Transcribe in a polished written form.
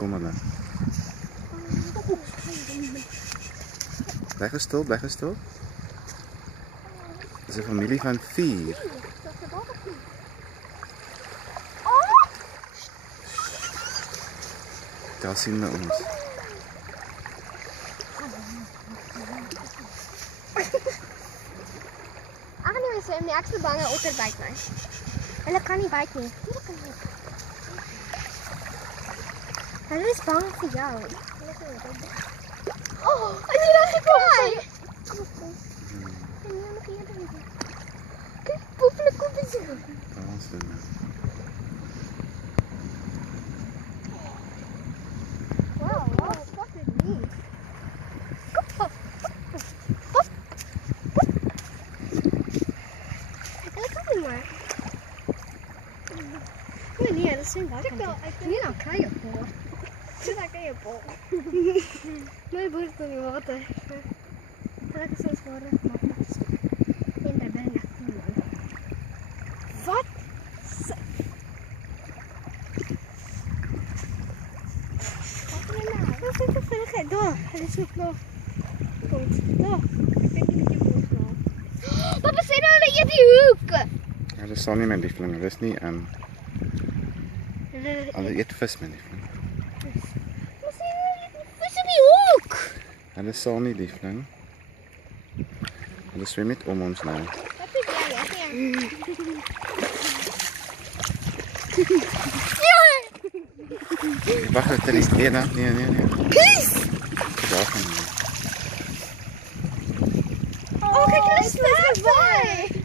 kom hulle. Bly gestil, bly gestil. Dit is 'n familie van 4. Daar sien hulle ons. Ag nee, my swem nie. Ek is te bang 'n otter byt my. Hulle kan nie byt nie. Hulle is bang vir jou. Oh, is jy reg gekom? Kyk, poepele koppies. Daar is hulle. Wow, wat spot dit nie. Kom. Hulle kan nie maar. Nee, dat is geen water. Nee, nou krijg je het boor. Dus dan kan je bol. Nee, boor is toch niet water. Dat is zo'n schorre. In de ben ik niet. Wat? Wat is er nou? Wat is er veel? Door. Het is nog nog. Goed. Door. Ik denk niet dat je boor slaat. Papa, sê nou hulle eet die hoek. Ja, dis sal nie my liefling, dis nie hulle eet vis my liefling. Maar sê hulle eet die vis in die hoek. Hulle sal nie liefling. Hulle swem net om ons nou. Wat is jy? Wag, dit is nee. Kies! Daar gaan nie. Oh, kyk hulle swem by.